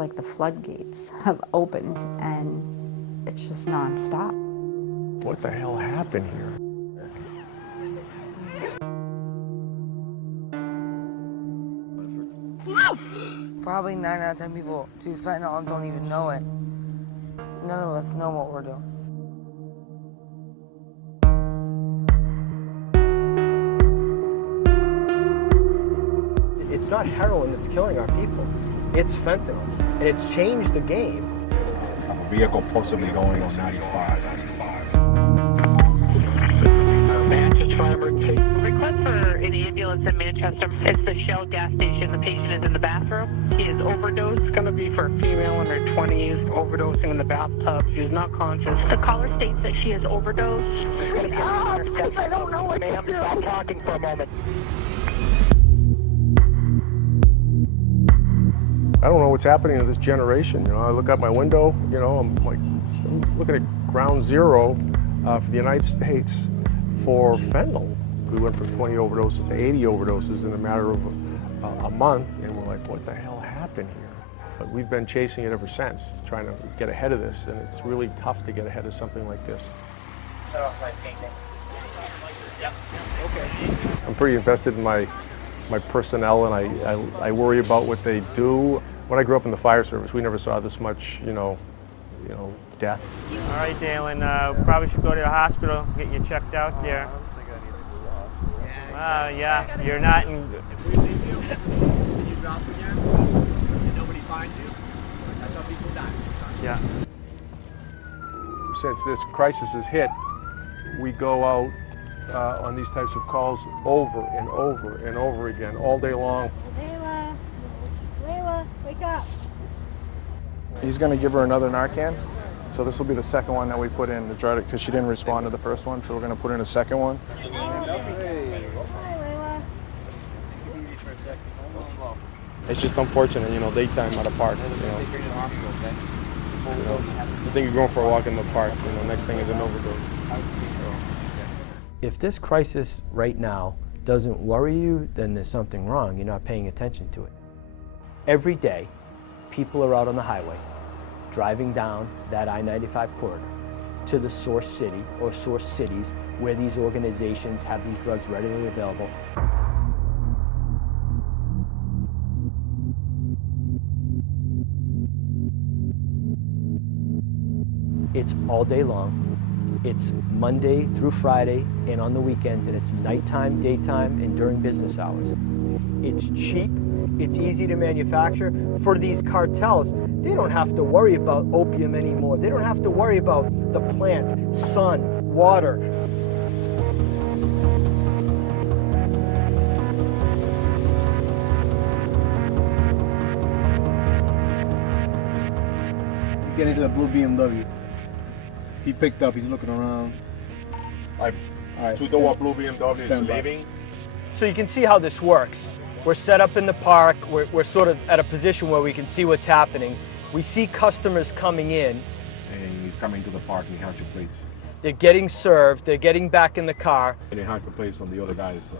like the floodgates have opened and it's just nonstop. What the hell happened here? Probably 9 out of 10 people do fentanyl and don't even know it. None of us know what we're doing. It's not heroin that's killing our people. It's fentanyl, and it's changed the game. A vehicle possibly going on 95. Request for an ambulance in Manchester. It's the Shell gas station. The patient is in the bathroom. He is overdosed. It's going to be for a female in her 20s overdosing in the bathtub. She's not conscious. The caller states that she is overdosed. I don't know what to do. Stop talking for a moment. I don't know what's happening to this generation. You know, I look out my window, you know, I'm looking at ground zero for the United States for fentanyl. We went from 20 overdoses to 80 overdoses in a matter of a month, and we're like, what the hell happened here? But we've been chasing it ever since, trying to get ahead of this, and it's really tough to get ahead of something like this. Set off my painting. Yep. Okay. I'm pretty invested in my personnel, and I worry about what they do. When I grew up in the fire service, we never saw this much, you know, death. All right, Dalen, probably should go to the hospital, get you checked out there. Yeah, you're not in. If we leave you, and you drop again, and nobody finds you, that's how people die. Yeah. Since this crisis has hit, we go out on these types of calls over and over and over again, all day long. Layla, wake up. He's going to give her another Narcan. So this will be the second one that we put in to try to, because she didn't respond to the first one, so we're going to put in a second one. It's just unfortunate, you know, daytime at a park, you know. You think you're going for a walk in the park, you know, next thing is an overdose. If this crisis right now doesn't worry you, then there's something wrong. You're not paying attention to it. Every day, people are out on the highway, driving down that I-95 corridor to the source city or source cities where these organizations have these drugs readily available. It's all day long. It's Monday through Friday and on the weekends, and it's nighttime, daytime, and during business hours. It's cheap, it's easy to manufacture. For these cartels, they don't have to worry about opium anymore. They don't have to worry about the plant, sun, water. He's getting to the blue BMW. He picked up, he's looking around. Two-door blue BMW is leaving. So you can see how this works. We're set up in the park. We're sort of at a position where we can see what's happening. We see customers coming in. And he's coming to the park and he has your plates. They're getting served. They're getting back in the car. And they have the plates on the other guys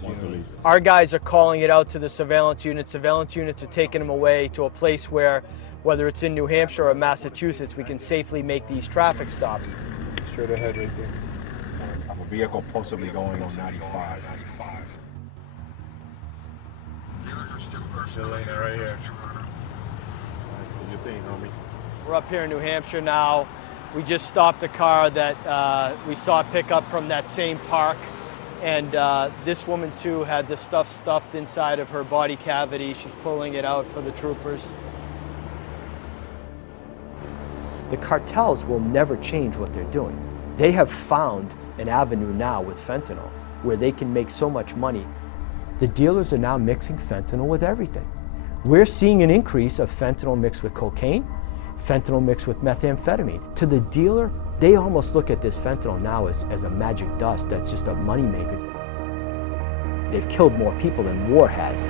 once a week. Our guys are calling it out to the surveillance units. Surveillance units are taking them away to a place where, whether it's in New Hampshire or Massachusetts, we can safely make these traffic stops. Straight ahead right there. A vehicle possibly going on 95. Still laying it right here. What do you think, homie? We're up here in New Hampshire now. We just stopped a car that we saw pick up from that same park. And this woman, too, had the stuff stuffed inside of her body cavity. She's pulling it out for the troopers. The cartels will never change what they're doing. They have found an avenue now with fentanyl where they can make so much money. The dealers are now mixing fentanyl with everything. We're seeing an increase of fentanyl mixed with cocaine, fentanyl mixed with methamphetamine. To the dealer, they almost look at this fentanyl now as a magic dust that's just a moneymaker. They've killed more people than war has.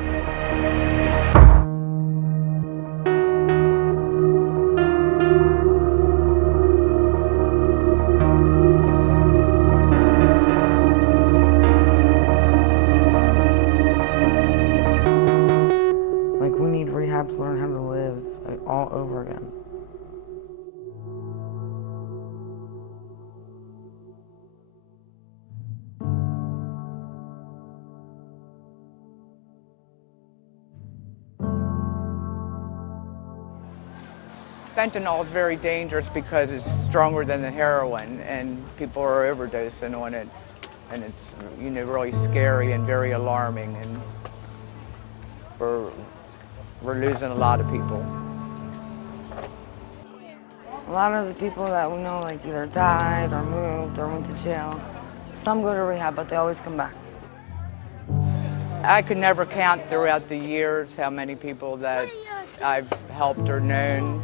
Fentanyl is very dangerous because it's stronger than the heroin, and people are overdosing on it, and it's really scary and very alarming, and we're losing a lot of people. A lot of the people that we know like either died or moved or went to jail. Some go to rehab, but they always come back. I could never count throughout the years how many people that I've helped or known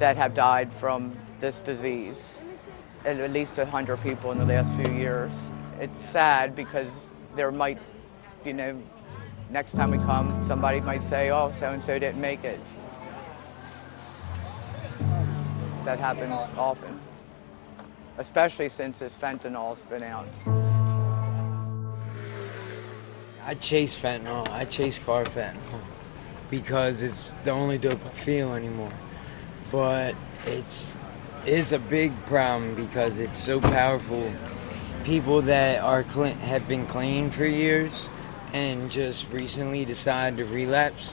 that have died from this disease. At least 100 people in the last few years. It's sad because there might, next time we come, somebody might say, oh, so-and-so didn't make it. That happens often, especially since this fentanyl's been out. I chase fentanyl, I chase car fentanyl because it's the only dope I feel anymore. But it is a big problem because it's so powerful. People that have been clean for years and just recently decide to relapse,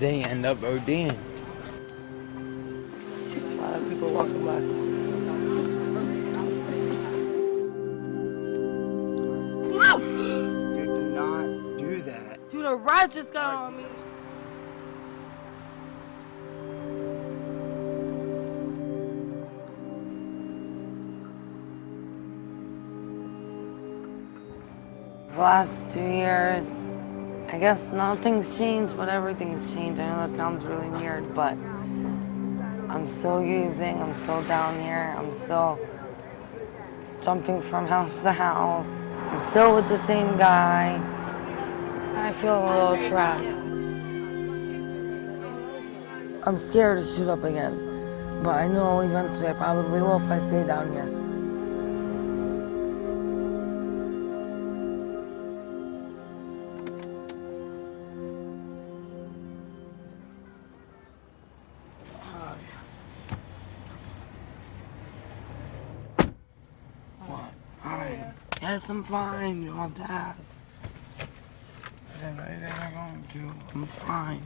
they end up ODing. A lot of people walking by. Dude, do not do that. Dude, a rat just got on me. The last 2 years, I guess nothing's changed, but everything's changed. I know that sounds really weird, but I'm still using, I'm still down here, I'm still jumping from house to house. I'm still with the same guy. I feel a little trapped. I'm scared to shoot up again, but I know eventually I probably will if I stay down here. Yes, I'm fine. You don't have to ask. I said, maybe they're going to. I'm fine.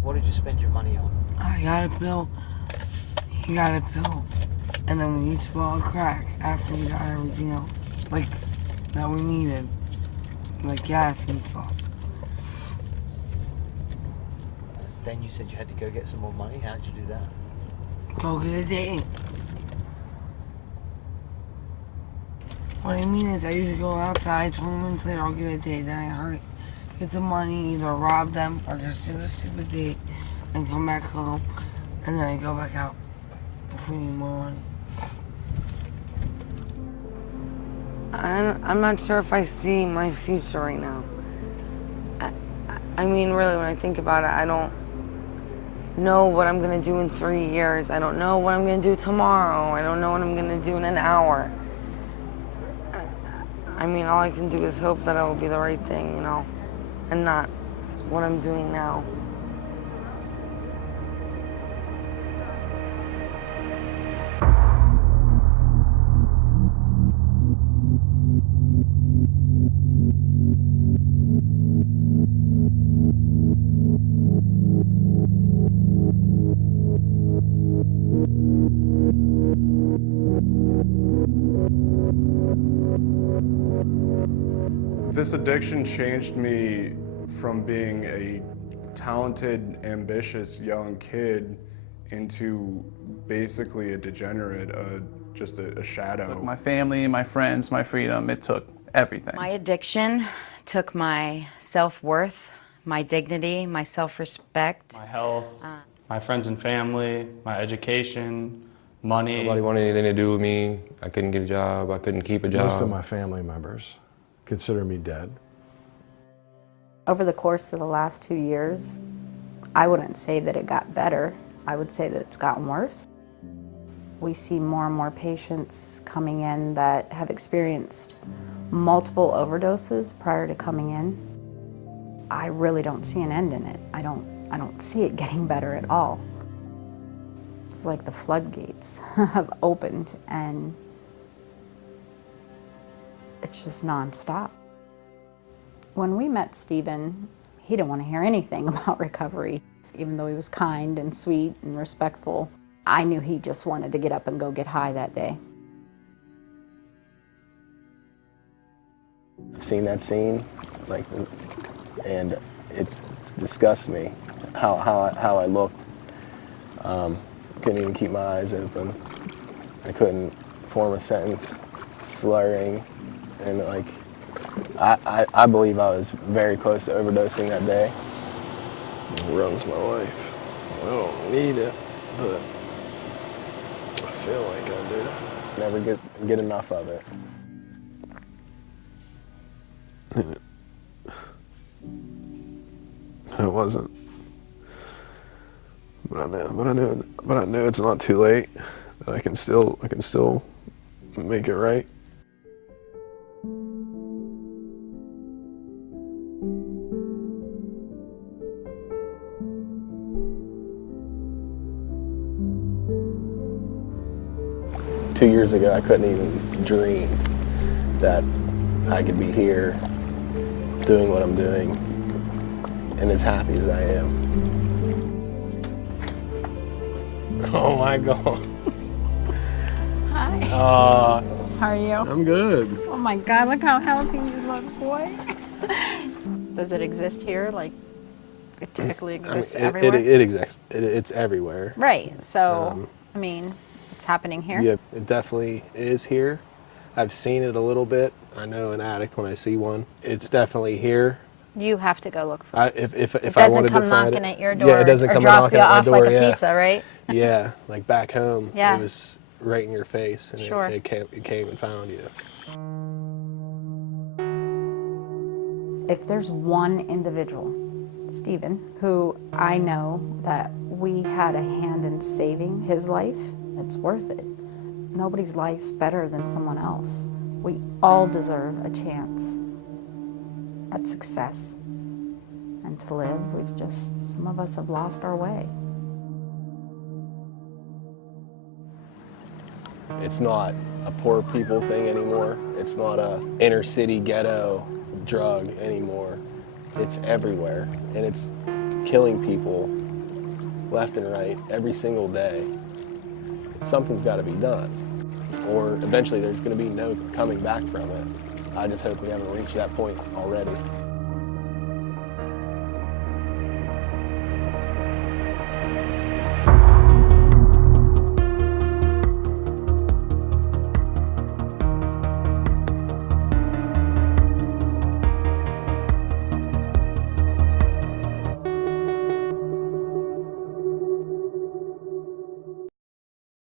What did you spend your money on? I got a pill. He got a pill. And then we each bought a crack after we got everything else. Like, that we needed. Like gas and stuff. Then you said you had to go get some more money. How'd you do that? Go get a date. What I mean is I usually go outside, 20 minutes later I'll get a date, then I hurry, get the money, either rob them or just do the stupid date and come back home, and then I go back out if we need more money. I'm not sure if I see my future right now. I mean, really, when I think about it, I don't know what I'm gonna do in 3 years. I don't know what I'm gonna do tomorrow. I don't know what I'm gonna do in an hour. I mean, all I can do is hope that it will be the right thing, and not what I'm doing now. This addiction changed me from being a talented, ambitious young kid into basically a degenerate, just a shadow. It took my family, my friends, my freedom, it took everything. My addiction took my self-worth, my dignity, my self-respect. My health, my friends and family, my education, money. Nobody wanted anything to do with me. I couldn't get a job, I couldn't keep a job. Most of my family members consider me dead. Over the course of the last 2 years, I wouldn't say that it got better. I would say that it's gotten worse. We see more and more patients coming in that have experienced multiple overdoses prior to coming in. I really don't see an end in it. I don't see it getting better at all. It's like the floodgates have opened, and it's just nonstop. When we met Stephen, he didn't want to hear anything about recovery. Even though he was kind and sweet and respectful, I knew he just wanted to get up and go get high that day. I've seen that scene, and it disgusts me how I looked. Couldn't even keep my eyes open. I couldn't form a sentence, slurring, and I believe I was very close to overdosing that day. It ruins my life. I don't need it, but I feel like I do. Never get enough of it. It wasn't. But I knew it's not too late. That I can still make it right. Two years ago, I couldn't even dream that I could be here doing what I'm doing and as happy as I am. Oh my God. Hi. How are you? I'm good. Oh my God, look how healthy you look, boy. Does it exist here? Like, it typically exists everywhere? It exists. It's everywhere. Right, so, I mean, it's happening here? Yeah, it definitely is here. I've seen it a little bit. I know an addict when I see one. It's definitely here. You have to go look for it. If I wanted to find it. It doesn't come knocking at your door, yeah, it doesn't or come drop knocking you at my off door. like a Yeah. pizza, right? Yeah, like back home, Yeah. it was right in your face, and Sure. it came and found you. If there's one individual, Stephen, who I know that we had a hand in saving his life, it's worth it. Nobody's life's better than someone else. We all deserve a chance at success and to live. Some of us have lost our way. It's not a poor people thing anymore. It's not a inner city ghetto drug anymore. It's everywhere, and it's killing people left and right every single day. Something's got to be done, or eventually there's going to be no coming back from it. I just hope we haven't reached that point already.